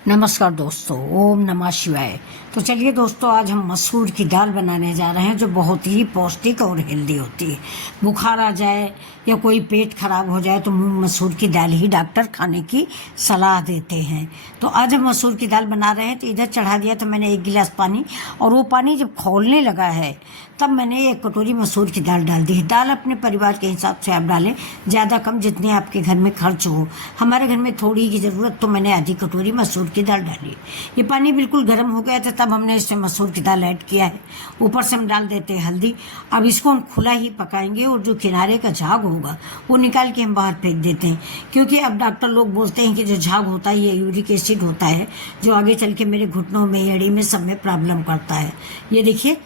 नमस्कार दोस्तों, ओम नमः शिवाय। तो चलिए दोस्तों, आज हम मसूर की दाल बनाने जा रहे हैं जो बहुत ही पौष्टिक और हेल्दी होती है। बुखार आ जाए या कोई पेट खराब हो जाए तो मसूर की दाल ही डॉक्टर खाने की सलाह देते हैं। तो आज हम मसूर की दाल बना रहे हैं। तो इधर चढ़ा दिया तो मैंने 1 गिलास पानी, और वो पानी जब खौलने लगा है तब मैंने 1 कटोरी मसूर की दाल डाल दी है। दाल अपने परिवार के हिसाब से आप डालें, ज़्यादा कम जितने आपके घर में खर्च हो। हमारे घर में थोड़ी की ज़रूरत, तो मैंने आधी कटोरी मसूर की दाल डाली। ये पानी बिल्कुल गर्म हो गया था तब हमने इसमें मसूर की दाल ऐड किया है। ऊपर से हम डाल देते हैं हल्दी। अब इसको हम खुला ही पकाएंगे, और जो किनारे का झाग होगा वो निकाल के हम बाहर फेंक देते हैं, क्योंकि अब डॉक्टर लोग बोलते हैं कि जो झाग होता है ये यूरिक एसिड होता है, जो आगे चल के मेरे घुटनों में, एड़ी में, सब में प्रॉब्लम करता है। ये देखिए,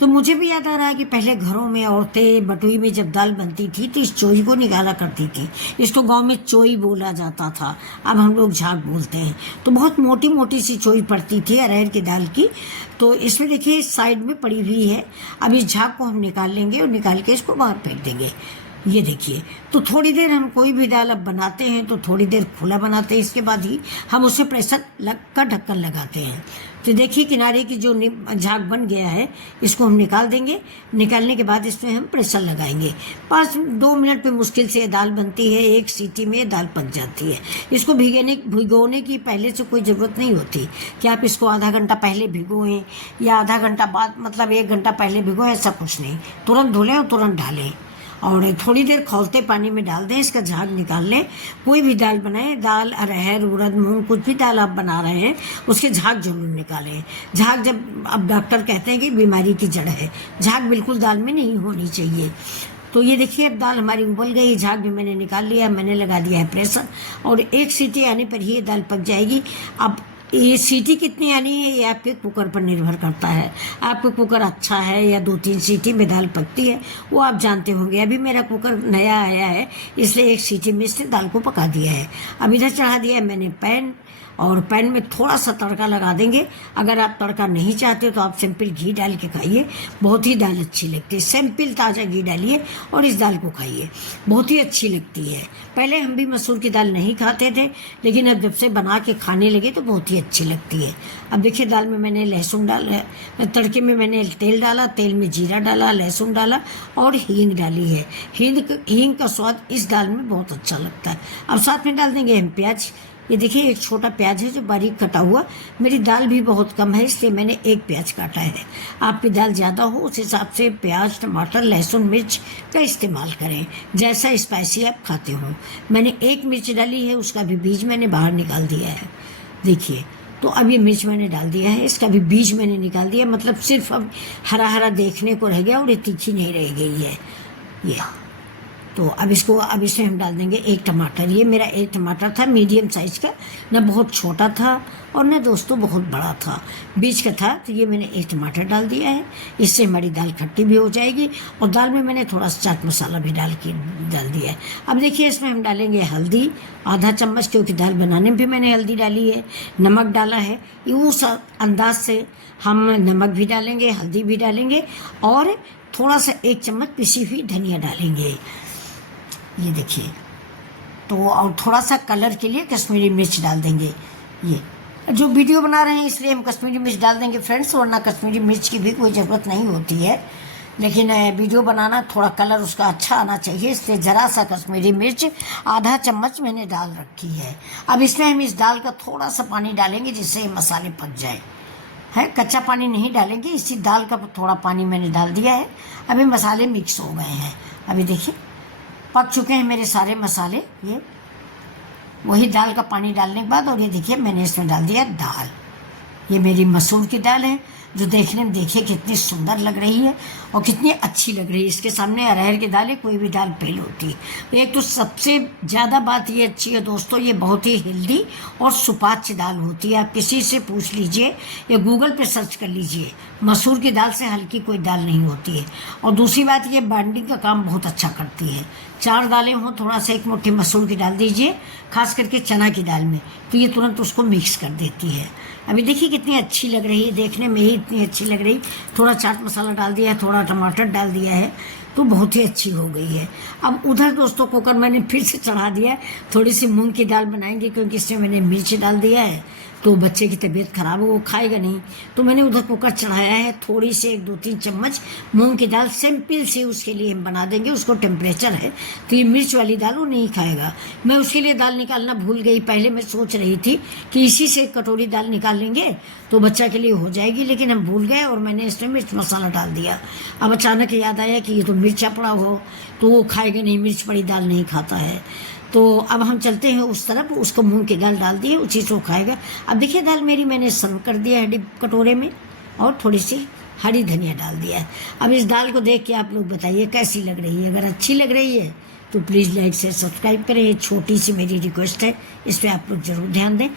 तो मुझे भी याद आ रहा है कि पहले घरों में औरतें बटुई में जब दाल बनती थी तो इस चोई को निकाला करती थी। इसको गांव में चोई बोला जाता था, अब हम लोग झाग बोलते हैं। तो बहुत मोटी मोटी सी चोई पड़ती थी अरहर की दाल की। तो इसमें देखिए इस साइड में पड़ी हुई है। अब इस झाग को हम निकाल लेंगे और निकाल के इसको बाहर फेंक देंगे। ये देखिए, तो थोड़ी देर हम कोई भी दाल अब बनाते हैं तो थोड़ी देर खुला बनाते हैं, इसके बाद ही हम उसे प्रेशर का ढक्कन लगाते हैं। तो देखिए किनारे की जो झाग बन गया है इसको हम निकाल देंगे। निकालने के बाद इसमें हम प्रेशर लगाएंगे। 2 मिनट में मुश्किल से दाल बनती है, 1 सीटी में दाल पक जाती है। इसको भिगोने की पहले से कोई ज़रूरत नहीं होती कि आप इसको आधा घंटा पहले भिगोएं या आधा घंटा बाद, मतलब 1 घंटा पहले भिगोएं, ऐसा कुछ नहीं। तुरंत धुलें और तुरंत डालें, और थोड़ी देर खौलते पानी में डाल दें, इसका झाग निकाल लें। कोई भी दाल बनाएं, दाल, अरहर, उड़द, मूंग, कुछ भी दाल आप बना रहे हैं उसके झाग जरूर निकालें। झाग, जब अब डॉक्टर कहते हैं कि बीमारी की जड़ है, झाग बिल्कुल दाल में नहीं होनी चाहिए। तो ये देखिए, अब दाल हमारी उबल गई, झाग भी मैंने निकाल लिया, मैंने लगा दिया है प्रेशर, और 1 सीटी आने पर ही ये दाल पक जाएगी। अब ये सीटी कितनी आनी है ये आपके कुकर पर निर्भर करता है। आपका कुकर अच्छा है या 2-3 सीटी में दाल पकती है वो आप जानते होंगे। अभी मेरा कुकर नया आया है, इसलिए 1 सीटी में इसने दाल को पका दिया है। अब इधर चढ़ा दिया है मैंने पैन, और पैन में थोड़ा सा तड़का लगा देंगे। अगर आप तड़का नहीं चाहते तो आप सिंपल घी डाल के खाइए, बहुत ही दाल अच्छी लगती है। सिंपल ताज़ा घी डालिए और इस दाल को खाइए, बहुत ही अच्छी लगती है। पहले हम भी मसूर की दाल नहीं खाते थे, लेकिन अब जब से बना के खाने लगे तो बहुत ही अच्छी लगती है। अब देखिए, दाल में मैंने लहसुन डाला, तड़के में मैंने तेल डाला, तेल में जीरा डाला, लहसुन डाला और हींग डाली है। हींग का स्वाद इस दाल में बहुत अच्छा लगता है। अब साथ में डाल देंगे हम प्याज। ये देखिए, 1 छोटा प्याज है जो बारीक कटा हुआ। मेरी दाल भी बहुत कम है, इसलिए मैंने 1 प्याज काटा है। आपकी दाल ज़्यादा हो उस हिसाब से प्याज, टमाटर, लहसुन, मिर्च का इस्तेमाल करें, जैसा स्पाइसी आप खाते हो। मैंने 1 मिर्च डाली है, उसका भी बीज मैंने बाहर निकाल दिया है। देखिए, तो अब ये मिर्च मैंने डाल दिया है, इसका भी बीज मैंने निकाल दिया, मतलब सिर्फ अब हरा हरा देखने को रह गया और ये तीखी नहीं रह गई है ये। तो अब इसमें हम डाल देंगे 1 टमाटर। ये मेरा 1 टमाटर था, मीडियम साइज का, ना बहुत छोटा था और ना दोस्तों बहुत बड़ा था, बीच का था। तो ये मैंने 1 टमाटर डाल दिया है। इससे हमारी दाल खट्टी भी हो जाएगी, और दाल में मैंने थोड़ा सा चाट मसाला भी डाल दिया है। अब देखिए, इसमें हम डालेंगे हल्दी, आधा चम्मच, क्योंकि दाल बनाने में भी मैंने हल्दी डाली है। नमक डाला है, उस अंदाज से हम नमक भी डालेंगे, हल्दी भी डालेंगे, और थोड़ा सा 1 चम्मच पिसी हुई धनिया डालेंगे। ये देखिए, तो और थोड़ा सा कलर के लिए कश्मीरी मिर्च डाल देंगे। ये जो वीडियो बना रहे हैं इसलिए हम कश्मीरी मिर्च डाल देंगे फ्रेंड्स, वरना कश्मीरी मिर्च की भी कोई ज़रूरत नहीं होती है। लेकिन वीडियो बनाना थोड़ा कलर उसका अच्छा आना चाहिए, इसलिए ज़रा सा कश्मीरी मिर्च आधा चम्मच मैंने डाल रखी है। अब इसमें हम इस दाल का थोड़ा सा पानी डालेंगे जिससे मसाले पक जाए। है, कच्चा पानी नहीं डालेंगे, इसी दाल का थोड़ा पानी मैंने डाल दिया है। अभी मसाले मिक्स हो गए हैं। अभी देखिए, पक चुके हैं मेरे सारे मसाले। ये वही दाल का पानी डालने के बाद, और ये देखिए मैंने इसमें डाल दिया दाल। ये मेरी मसूर की दाल है, जो देखने में देखिए कितनी सुंदर लग रही है और कितनी अच्छी लग रही है। इसके सामने अरहर की दाल है, कोई भी दाल फेल होती है। एक तो सबसे ज़्यादा बात ये अच्छी है दोस्तों, ये बहुत ही हेल्दी और सुपाच्य दाल होती है। आप किसी से पूछ लीजिए या गूगल पे सर्च कर लीजिए, मसूर की दाल से हल्की कोई दाल नहीं होती है। और दूसरी बात, ये बाइंडिंग का काम बहुत अच्छा करती है। 4 दालें हों, थोड़ा सा 1 मुट्ठी मसूर की डाल दीजिए, खास करके चना की दाल में, तो ये तुरंत उसको मिक्स कर देती है। अभी देखिए कितनी अच्छी लग रही है, देखने में ही इतनी अच्छी लग रही। थोड़ा चाट मसाला डाल दिया है, थोड़ा टमाटर डाल दिया है, तो बहुत ही अच्छी हो गई है। अब उधर दोस्तों कुकर मैंने फिर से चढ़ा दिया है। थोड़ी सी मूंग की दाल बनाएंगे, क्योंकि इसमें मैंने मिर्च डाल दिया है, तो बच्चे की तबीयत खराब हो, वो खाएगा नहीं। तो मैंने उधर कुकर चढ़ाया है, थोड़ी सी 1-2-3 चम्मच मूंग की दाल सिंपल सी उसके लिए हम बना देंगे। उसको टेम्परेचर है तो ये मिर्च वाली दाल वो नहीं खाएगा। मैं उसके लिए दाल निकालना भूल गई। पहले मैं सोच रही थी कि इसी से कटोरी दाल निकाल लेंगे तो बच्चा के लिए हो जाएगी, लेकिन हम भूल गए और मैंने इसमें मिर्च मसाला डाल दिया। अब अचानक याद आया कि ये तो मिर्चा पड़ा हो, तो वो खाएगा नहीं, मिर्च पड़ी दाल नहीं खाता है। तो अब हम चलते हैं उस तरफ, उसको मूंग की दाल डाल दिए, उसी से वो खाएगा। अब देखिए दाल मेरी मैंने सर्व कर दिया है कटोरे में, और थोड़ी सी हरी धनिया डाल दिया है। अब इस दाल को देख के आप लोग बताइए कैसी लग रही है। अगर अच्छी लग रही है तो प्लीज़ लाइक से सब्सक्राइब करें। ये छोटी सी मेरी रिक्वेस्ट है, इस पर आप लोग ज़रूर ध्यान दें।